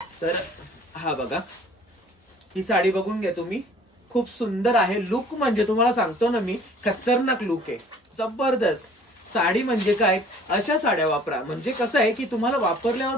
तर हा बघा, ही साडी बघून घ्या तुम्ही, खूप सुंदर आहे. लुक म्हणजे तुम्हाला सांगतो ना मी, खतरनाक लुक आहे, जबरदस्त. साडी म्हणजे काय, अशा साड्या वापरा म्हणजे कसं आहे की तुम्हाला वापरल्यावर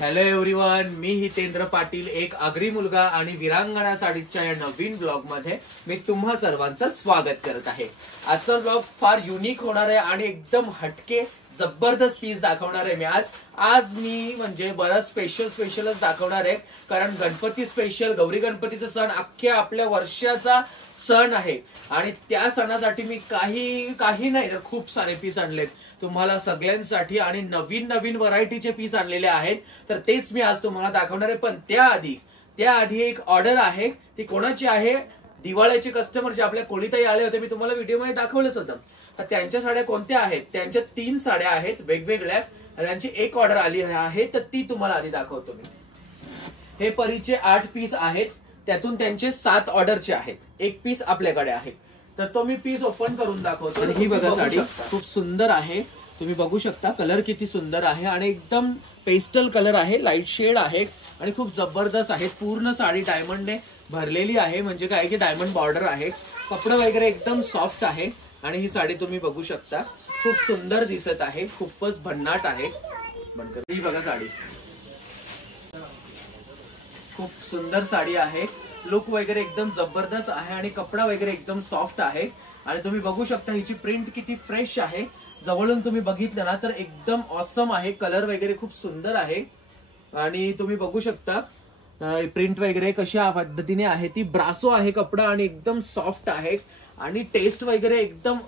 हॅलो एव्हरीवन, मी हितेंद्र पाटील, एक आगरी मुलगा आणि विरांगणा साडीच्या या नवीन ब्लॉग मध्ये मी तुम्हा सर्वांचं स्वागत करत आहे. आजचा ब्लॉग फार युनिक होणार आहे आणि एकदम हटके जबरदस्त पीस दाखवणार आहे. आज मी म्हणजे बरंच स्पेशलच दाखवणार आहे, कारण गणपती स्पेशल, गौरी गणपतीचा सण अख्ख्या आपल्या वर्षाचा सण आहे आणि त्या सणासाठी मी काही नाही तर खूप सारे पीस आणलेत तुम्हाला सगळ्यांसाठी आणि नवीन व्हरायटीचे पीस आणलेले आहेत. तर तेच मी आज तुम्हाला दाखवणार आहे. पण त्याआधी एक ऑर्डर आहे. ती कोणाची आहे? दिवाळीचे कस्टमर जे आपल्या कोळीताई आले होते, मी तुम्हाला व्हिडिओमध्ये दाखवलंच होतं. तर त्यांच्या साड्या कोणत्या आहेत? त्यांच्या 3 साड्या आहेत वेगवेगळ्या. त्यांची एक ऑर्डर आली आहे, तर ती तुम्हाला आधी दाखवतो मी. हे परीचे 8 पीस आहेत, त्यातून त्यांचे 7 ऑर्डरचे आहेत. एक पीस आपल्याकडे आहे, तर तो मी पीस ओपन करून दाखवतो. आणि ही बघा साडी खूप सुंदर आहे, तुम्ही बघू शकता. कलर किती सुंदर आहे आणि एकदम पेस्टल कलर आहे, लाईट शेड आहे आणि खूप जबरदस्त आहे. पूर्ण साडी डायमंडने भरलेली आहे, म्हणजे काय की डायमंड बॉर्डर आहे. कपडा वगैरे एकदम सॉफ्ट आहे आणि ही साडी तुम्ही बघू शकता, खूप सुंदर दिसत आहे, खूपच भन्नाट आहे. ही बघा साडी, खूप सुंदर साडी आहे. लुक वगैरे एकदम जबरदस्त आहे आणि कपडा वगैरे एकदम सॉफ्ट आहे. आणि तुम्ही बघू शकता हिची प्रिंट किती फ्रेश आहे. जवळून तुम्ही बघितलं ना तर एकदम ऑसम आहे. कलर वगैरे खूप सुंदर आहे आणि तुम्ही बघू शकता प्रिंट वगैरे कशा पद्धतीने आहे. ती ब्रासो आहे कपडा आणि एकदम सॉफ्ट आहे आणि टेस्ट वगैरे एकदम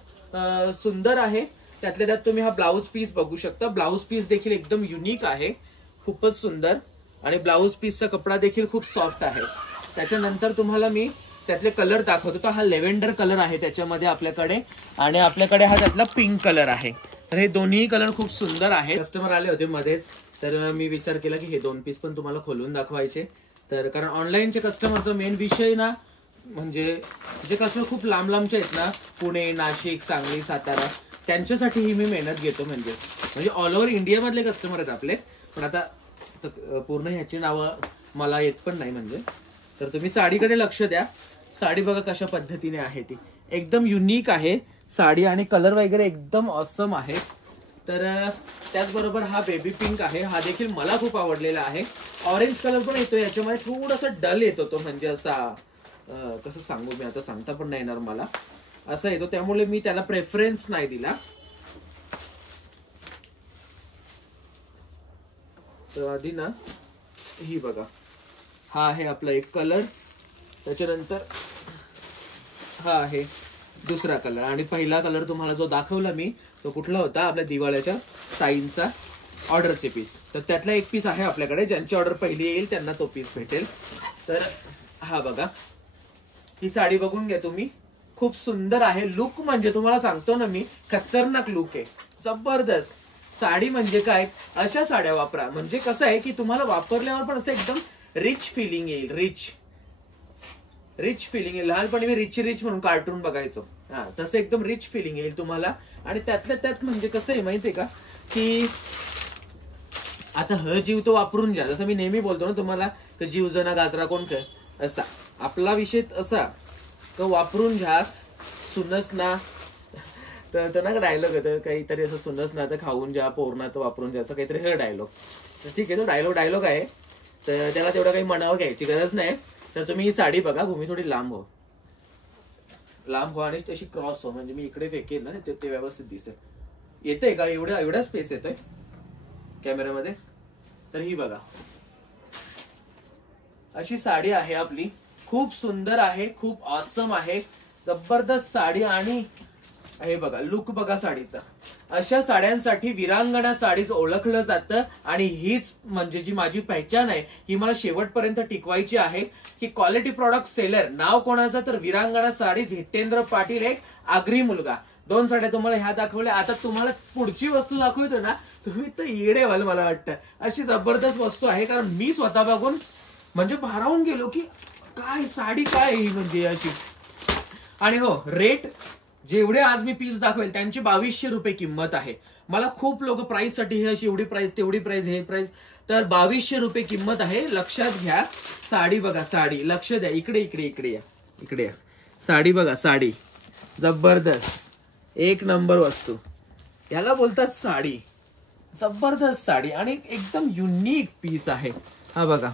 सुंदर आहे. त्यातल्या त्यात तुम्ही हा ब्लाऊज पीस बघू शकता. ब्लाऊज पीस देखील एकदम युनिक आहे, खूपच सुंदर. आणि ब्लाऊज पीसचा कपडा देखील खूप सॉफ्ट आहे. त्याच्यानंतर तुम्हाला मी त्यातले कलर दाखवतो. तर हा लेव्हेंडर कलर आहे त्याच्यामध्ये आपल्याकडे, आणि आपल्याकडे हा त्यातला पिंक कलर आहे. तर हे दोन्ही कलर खूप सुंदर आहे. कस्टमर आले होते मध्येच, तर मी विचार केला की हे 2 पीस पण तुम्हाला खोलून दाखवायचे. तर कारण ऑनलाईनचे कस्टमरचा मेन विषय ना, म्हणजे जे कस्टमर खूप लांबचे आहेत ना, पुणे, नाशिक, सांगली, सातारा, त्यांच्यासाठी ही मी मेहनत घेतो. म्हणजे ऑल ओव्हर इंडिया मधले कस्टमर आहेत आपले. पण आता पूर्ण ह्याची नावं मला येत पण नाही म्हणजे. तर तुम्ही साडीकडे लक्ष द्या. साडी बघा कशा पद्धतीने आहे, ती एकदम युनिक आहे साडी आणि कलर वगैरे एकदम ऑसम आहे. तर त्याचबरोबर हा बेबी पिंक आहे, हा देखील मला खूप आवडलेला आहे. ऑरेंज कलर पण येतो याच्यामध्ये, थोडासा डल येतो तो, म्हणजे असा कसं सांगू मी आता, सांगता पण नाही येणार मला, असा येतो. त्यामुळे मी त्याला प्रेफरन्स नाही दिला. तर आधी ना ही बघा, हा आहे आपला एक कलर. त्याच्यानंतर हा आहे दुसरा कलर. आणि पहिला कलर तुम्हाला जो दाखवला मी, तो कुठला होता? आपल्या दिवाळीच्या साईनचा ऑर्डरचे पीस. तर त्यातला एक पीस आहे आपल्याकडे. ज्यांची ऑर्डर पहिली येईल त्यांना तो पीस भेटेल. तर हा बघा, ही साडी बघून घ्या तुम्ही, खूप सुंदर आहे. लुक म्हणजे तुम्हाला सांगतो ना मी, खतरनाक लुक आहे, जबरदस्त. साडी म्हणजे काय, अशा साड्या वापरा म्हणजे कसं आहे की तुम्हाला वापरल्यावर पण असं एकदम रिच फिलिंग येईल. रिच फिलिंग येईल. लहानपणी मी रिच म्हणून कार्टून बघायचो, हा तसं एकदम रिच फिलिंग येईल तुम्हाला. आणि त्यातल्या त्यात म्हणजे कसं आहे माहितीये का, की आता ह जीव तो वापरून घ्या. जसं मी नेहमी बोलतो ना तुम्हाला, तर जीव जना गाजरा कोण काय, असा आपला विषय असा, तो वापरून घ्या. सुनस ना, तर त्यांना डायलॉग येतं काहीतरी असं, सुनस ना तर खाऊन जा, पोरणा तर वापरून जा, असं काहीतरी हे डायलॉग. तर ठीक आहे, तो डायलॉग आहे, तर त्याला तेवढं काही म्हणावं घ्यायची गरज नाही. तर तुम्ही ही साडी बघा, भूमी थोडी लांब हो आणि तशी क्रॉस हो, म्हणजे मी इकडे फेकेल ना ते व्यवस्थित दिसेल. येतंय का? एवढा स्पेस येतोय कॅमेऱ्यामध्ये. तर ही बघा, अशी साडी आहे आपली, खूप सुंदर आहे, खूप ऑसम आहे, जबरदस्त साडी. आणि हे बघा लुक बघा साडीचा. अशा साड्यांसाठी विरांगणा साडीच ओळखलं जातं आणि हीच म्हणजे जी माझी पहचान आहे ही मला शेवटपर्यंत टिकवायची आहे. की क्वालिटी प्रॉडक्ट सेलर नाव कोणाचं तर विरांगणा साडीज, हितेंद्र पाटील एक आगरी मुलगा. 2 साड्या तुम्हाला ह्या दाखवल्या. आता तुम्हाला पुढची वस्तू दाखवतो ना तुम्ही तर येडे व्हाल मला वाटतं. अशी जबरदस्त वस्तू आहे कारण मी स्वतः बघून म्हणजे भारावून गेलो की काय साडी काय ही म्हणजे अशी. आणि हो रेट जेवढे आज मी पीस दाखवेल त्यांची 2200 रुपये किंमत आहे. मला खूप लोक प्राइस साठी हे अशी एवढी प्राइस तेवढी प्राइस हे प्राइस, तर 2200 रुपये किंमत आहे. लक्षात घ्या. साडी बघा साडी, लक्ष द्या. इकडे इकडे इकडे या, इकडे या. साडी बघा साडी जबरदस्त एक नंबर वस्तू. याला बोलतात साडी. जबरदस्त साडी आणि एकदम युनिक पीस आहे. हा बघा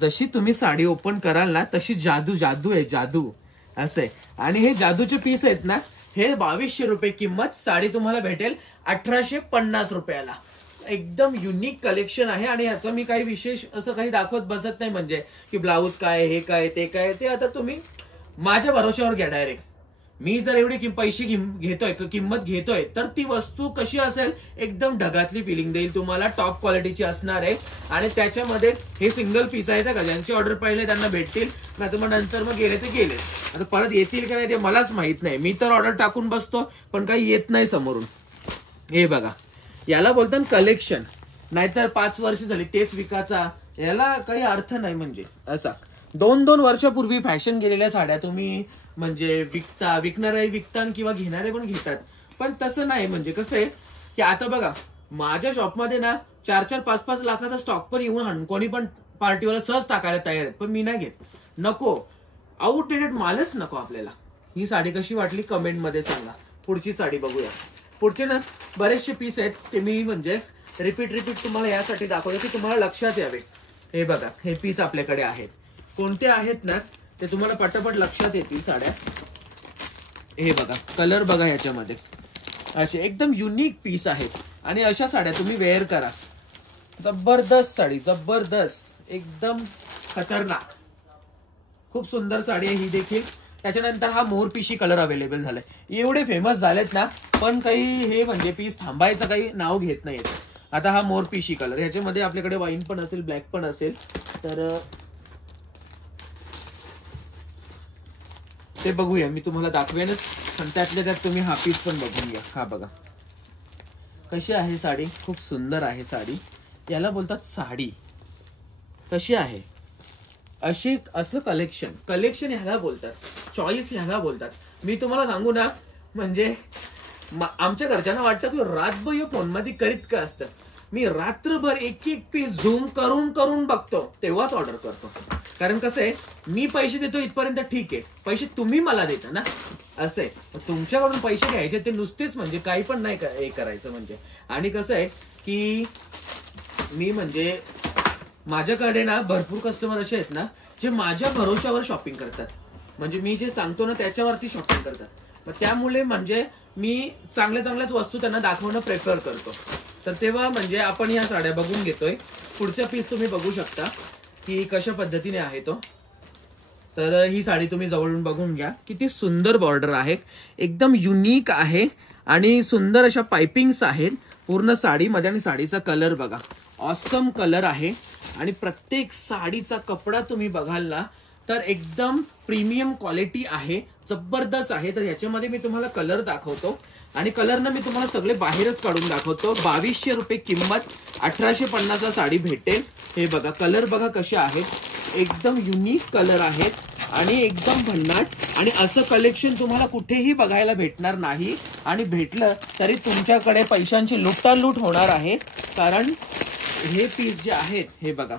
जशी तुम्ही साडी ओपन कराल ना तशी जादू जादू आहे जादू असं आहे. आणि हे जादूचे पीस आहेत ना हे 2200 रुपये किंमत. साडी तुम्हाला भेटेल 1850 रुपयाला. एकदम युनिक कलेक्शन आहे आणि ह्याचं मी काही विशेष असं काही दाखवत बसत नाही म्हणजे की ब्लाऊज काय हे काय ते काय ते आता तुम्ही माझ्या भरोश्यावर घ्या डायरेक्ट. मी जर एवढे पैसे घेतोय किंमत घेतोय तर ती वस्तू कशी असेल एकदम ढगातली फिलिंग देईल तुम्हाला. टॉप क्वालिटीची असणार आहे आणि त्याच्यामध्ये हे सिंगल पीस आहे का ज्यांची ऑर्डर पाहिले त्यांना भेटतील. नाही तर मग नंतर मग गेले ते गेले. आता परत येतील का नाही ते मलाच माहित नाही. मी तर ऑर्डर टाकून बसतो पण काही येत नाही समोरून. हे बघा याला बोलतात कलेक्शन. नाहीतर 5 वर्ष झाली तेच विकायचा याला काही अर्थ नाही. म्हणजे असा 2-2 वर्षापूर्वी फॅशन गेलेल्या साड्या तुम्ही म्हणजे विकणारे विकतात किंवा घेणारे पण घेतात. पण तसं नाही. म्हणजे कसं आहे की आता बघा माझ्या शॉपमध्ये ना 4-4, 5-5 लाखाचा स्टॉक पण येऊन कोणी पण पार्टीवाला सहज टाकायला तयार आहेत. पण मी नाही घेत. नको आउटडेटेड मालच नको आपल्याला. ही साडी कशी वाटली कमेंट मध्ये सांगा. पुढची साडी बघूया. पुढचे ना बरेचसे पीस आहेत ते मी म्हणजे रिपीट तुम्हाला यासाठी दाखवतो की तुम्हाला लक्षात यावे. हे बघा हे पीस आपल्याकडे आहेत. कोणते आहेत ना ते तुम्हाला पटापट लक्षात येतील साड्या. हे बघा कलर बघा ह्याच्यामध्ये असे एकदम युनिक पीस आहेत आणि अशा साड्या तुम्ही वेअर करा. जबरदस्त साडी जबरदस्त एकदम खतरनाक. खूप सुंदर साडी आहे ही देखील. त्याच्यानंतर हा मोरपिशी कलर अवेलेबल झालाय. एवढे फेमस झालेत ना पण काही हे म्हणजे पीस थांबायचं काही नाव घेत नाही. आता हा मोरपिशी कलर ह्याच्यामध्ये आपल्याकडे वाईन पण असेल ब्लॅक पण असेल तर ते बघूया. मी तुम्हाला दाखवेनच पण त्यातल्या त्यात तुम्ही हा पीस पण बघून घ्या. हा बघा कशी आहे साडी. खूप सुंदर आहे साडी. याला बोलतात साडी. कशी आहे अशी असं कलेक्शन ह्याला बोलतात. चॉईस ह्याला बोलतात. मी तुम्हाला सांगू ना म्हणजे आमच्या घरच्यांना वाटतं की रातभर फोन मध्ये करीत का असतं. मी रात्रभर एक पीस झूम करून बघतो तेव्हाच ऑर्डर करतो. कारण कसं आहे मी पैसे देतो इथपर्यंत ठीक आहे. पैसे तुम्ही मला देता ना असं आहे. तुमच्याकडून पैसे घ्यायचे ते नुसतेच म्हणजे काही पण नाही हे करायचं म्हणजे. आणि कसं आहे की मी म्हणजे माझ्याकडे ना भरपूर कस्टमर असे आहेत ना जे माझ्या भरोश्यावर शॉपिंग करतात. म्हणजे मी जे सांगतो ना त्याच्यावरती शॉपिंग करतात. मग त्यामुळे म्हणजे मी चांगल्याच वस्तू त्यांना दाखवणं प्रेफर करतो. तर तेव्हा म्हणजे आपण या साड्या बघून घेतोय. पुढचा पीस तुम्ही बघू शकता की कशा पद्धतीने आहे तो. तर ही साडी तुम्ही जवळून बघून घ्या. किती सुंदर बॉर्डर आहे. एकदम युनिक आहे आणि सुंदर अशा पाइपिंग्स आहेत पूर्ण साडीमध्ये. आणि साडीचा कलर बघा ऑसम कलर आहे. आणि प्रत्येक साडीचा कपडा तुम्ही बघाल ना तर एकदम प्रीमियम क्वालिटी आहे. जबरदस्त आहे. तर ह्याच्यामध्ये मी तुम्हाला कलर दाखवतो आणि कलरनं मी तुम्हाला सगळे बाहेरच काढून दाखवतो. 2200 रुपये किंमत. 1850 साडी भेटेल. हे बघा कलर बघा कसे आहेत. एकदम युनिक कलर आहेत आणि एकदम भन्नाट. आणि असं कलेक्शन तुम्हाला कुठेही बघायला भेटणार नाही. आणि भेटलं तरी तुमच्याकडे पैशांची लुटालूट होणार आहे. कारण हे पीस जे आहेत हे बघा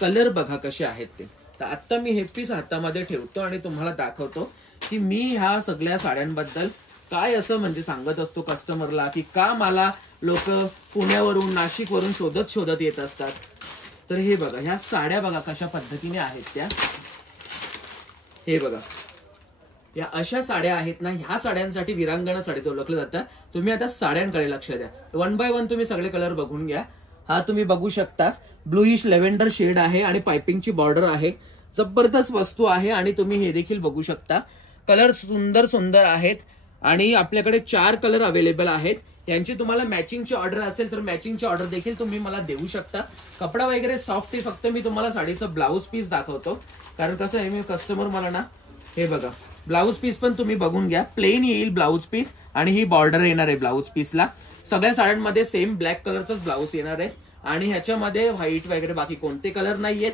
कलर बघा कसे आहेत ते. तर आता मी हे पीस हातामध्ये ठेवतो आणि तुम्हाला दाखवतो की मी ह्या सगळ्या साड्यांबद्दल काय असं म्हणजे सांगत असतो कस्टमरला की का मला लोक पुण्यावरून नाशिकवरून शोधत येत असतात. तर हे बघा ह्या साड्या बघा कशा पद्धतीने आहेत त्या. हे बघा या अशा साड्या आहेत ना. ह्या साड्यांसाठी विरांगणा साडीचं ओळखलं जातं. तुम्ही आता साड्यांकडे लक्ष द्या. 1 बाय 1 तुम्ही सगळे कलर बघून घ्या. हा तुम्ही बघू शकता ब्लूइश लेव्हेंडर शेड आहे आणि पाइपिंगची बॉर्डर आहे. जबरदस्त वस्तू आहे. आणि तुम्ही हे देखील बघू शकता कलर सुंदर सुंदर आहेत आणि आपल्याकडे 4 कलर अवेलेबल आहेत. यांची तुम्हाला मॅचिंगची ऑर्डर असेल तर मॅचिंगची ऑर्डर देखील तुम्ही मला देऊ शकता. कपडा वगैरे सॉफ्ट आहे. फक्त मी तुम्हाला साडीचं ब्लाऊज पीस दाखवतो, कारण कसं आहे, मी कस्टमर मला ना, हे बघा ब्लाऊज पीस पण तुम्ही बघून घ्या. प्लेन येईल ब्लाऊज पीस आणि ही बॉर्डर येणार आहे ब्लाऊज पीसला. सगळ्या साड्यांमध्ये सेम ब्लॅक कलरचाच ब्लाऊज येणार आहे आणि ह्याच्यामध्ये व्हाईट वगैरे बाकी कोणते कलर नाहीयेत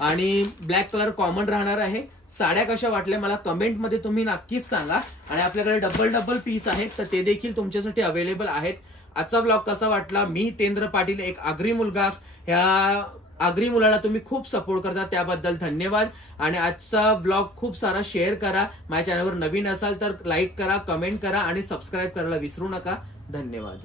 आणि ब्लॅक कलर कॉमन राहणार आहे. साड्या कशा वाटल्या मला कमेंटमध्ये तुम्ही नक्कीच सांगा. आणि आपल्याकडे डबल पीस आहेत तर ते देखील तुमच्यासाठी अवेलेबल आहेत. आजचा ब्लॉग कसा वाटला? मी हितेंद्र पाटील, एक आगरी मुलगा. ह्या आगरी मुलाला तुम्ही खूप सपोर्ट करता त्याबद्दल धन्यवाद. आणि आजचा ब्लॉग खूप सारा शेअर करा. माझ्या चॅनलवर नवीन असाल तर लाईक करा, कमेंट करा आणि सबस्क्राईब करायला विसरू नका. धन्यवाद.